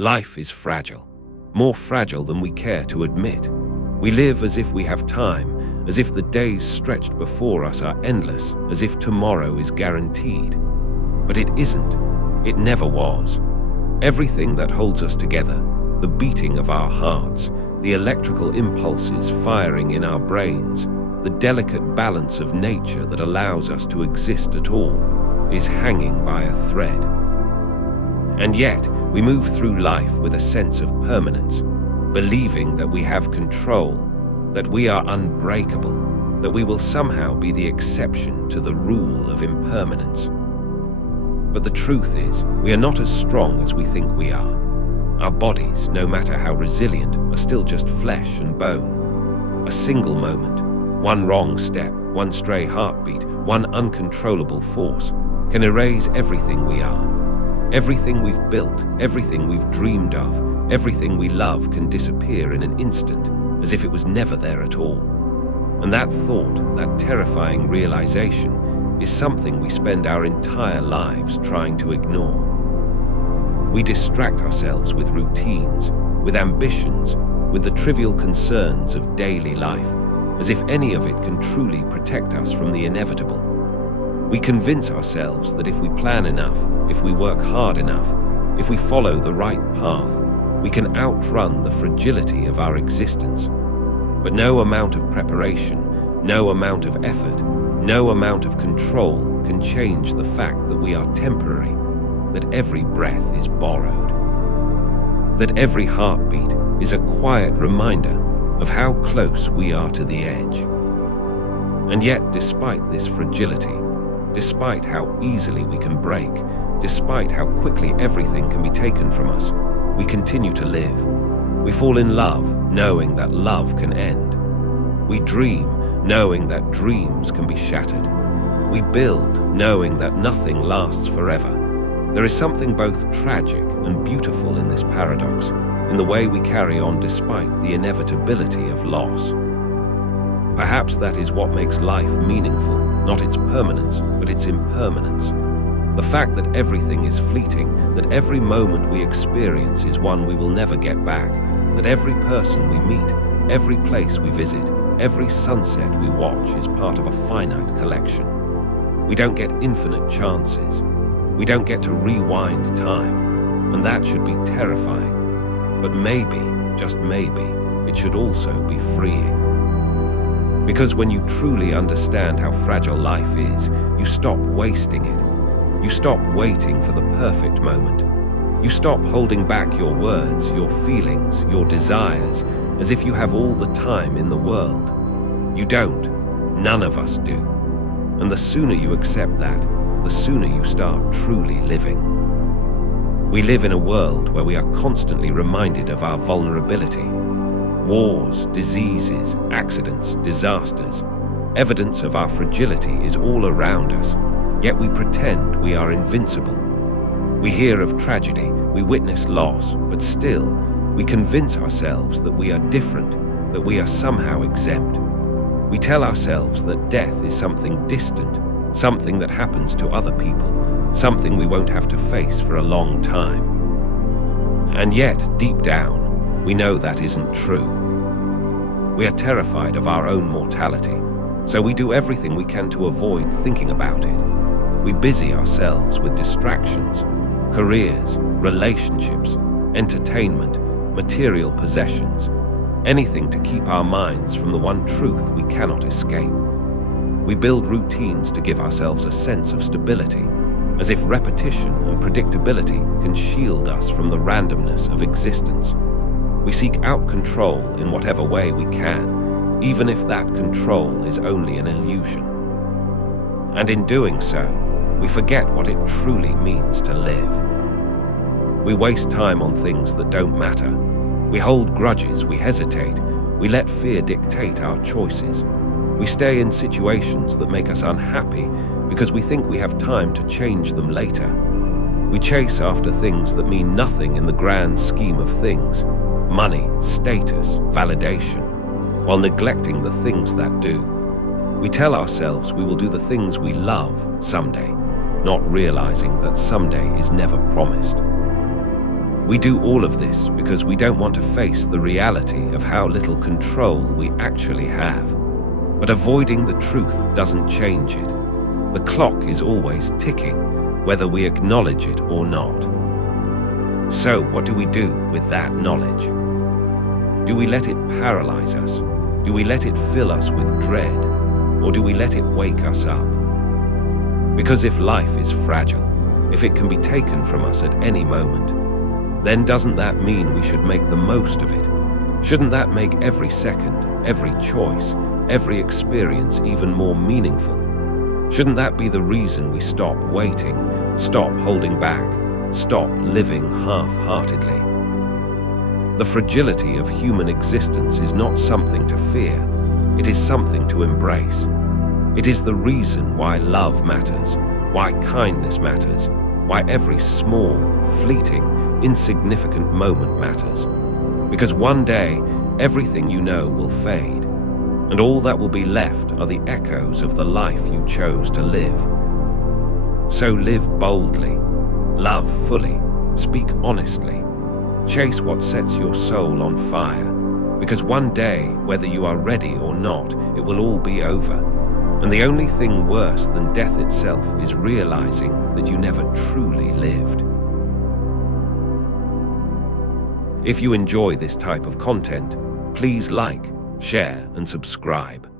Life is fragile, more fragile than we care to admit. We live as if we have time, as if the days stretched before us are endless, as if tomorrow is guaranteed. But it isn't. It never was. Everything that holds us together, the beating of our hearts, the electrical impulses firing in our brains, the delicate balance of nature that allows us to exist at all, is hanging by a thread. And yet, we move through life with a sense of permanence, believing that we have control, that we are unbreakable, that we will somehow be the exception to the rule of impermanence. But the truth is, we are not as strong as we think we are. Our bodies, no matter how resilient, are still just flesh and bone. A single moment, one wrong step, one stray heartbeat, one uncontrollable force, can erase everything we are. Everything we've built, everything we've dreamed of, everything we love can disappear in an instant, as if it was never there at all. And that thought, that terrifying realization, is something we spend our entire lives trying to ignore. We distract ourselves with routines, with ambitions, with the trivial concerns of daily life, as if any of it can truly protect us from the inevitable. We convince ourselves that if we plan enough, if we work hard enough, if we follow the right path, we can outrun the fragility of our existence. But no amount of preparation, no amount of effort, no amount of control can change the fact that we are temporary, that every breath is borrowed, that every heartbeat is a quiet reminder of how close we are to the edge. And yet, despite this fragility, despite how easily we can break, despite how quickly everything can be taken from us, we continue to live. We fall in love, knowing that love can end. We dream, knowing that dreams can be shattered. We build, knowing that nothing lasts forever. There is something both tragic and beautiful in this paradox, in the way we carry on despite the inevitability of loss. Perhaps that is what makes life meaningful, not its permanence, but its impermanence. The fact that everything is fleeting, that every moment we experience is one we will never get back, that every person we meet, every place we visit, every sunset we watch is part of a finite collection. We don't get infinite chances. We don't get to rewind time, and that should be terrifying. But maybe, just maybe, it should also be freeing. Because when you truly understand how fragile life is, you stop wasting it. You stop waiting for the perfect moment. You stop holding back your words, your feelings, your desires, as if you have all the time in the world. You don't. None of us do. And the sooner you accept that, the sooner you start truly living. We live in a world where we are constantly reminded of our vulnerability. Wars, diseases, accidents, disasters. Evidence of our fragility is all around us, yet we pretend we are invincible. We hear of tragedy, we witness loss, but still, we convince ourselves that we are different, that we are somehow exempt. We tell ourselves that death is something distant, something that happens to other people, something we won't have to face for a long time. And yet, deep down, we know that isn't true. We are terrified of our own mortality, so we do everything we can to avoid thinking about it. We busy ourselves with distractions, careers, relationships, entertainment, material possessions, anything to keep our minds from the one truth we cannot escape. We build routines to give ourselves a sense of stability, as if repetition and predictability can shield us from the randomness of existence. We seek out control in whatever way we can, even if that control is only an illusion. And in doing so, we forget what it truly means to live. We waste time on things that don't matter. We hold grudges, we hesitate, we let fear dictate our choices. We stay in situations that make us unhappy because we think we have time to change them later. We chase after things that mean nothing in the grand scheme of things. Money, status, validation, while neglecting the things that do. We tell ourselves we will do the things we love someday, not realizing that someday is never promised. We do all of this because we don't want to face the reality of how little control we actually have. But avoiding the truth doesn't change it. The clock is always ticking, whether we acknowledge it or not. So, what do we do with that knowledge? Do we let it paralyze us? Do we let it fill us with dread? Or do we let it wake us up? Because if life is fragile, if it can be taken from us at any moment, then doesn't that mean we should make the most of it? Shouldn't that make every second, every choice, every experience even more meaningful? Shouldn't that be the reason we stop waiting, stop holding back, stop living half-heartedly? The fragility of human existence is not something to fear, it is something to embrace. It is the reason why love matters, why kindness matters, why every small, fleeting, insignificant moment matters. Because one day, everything you know will fade, and all that will be left are the echoes of the life you chose to live. So live boldly, love fully, speak honestly, chase what sets your soul on fire, because one day, whether you are ready or not, it will all be over. And the only thing worse than death itself is realizing that you never truly lived. If you enjoy this type of content, please like, share, and subscribe.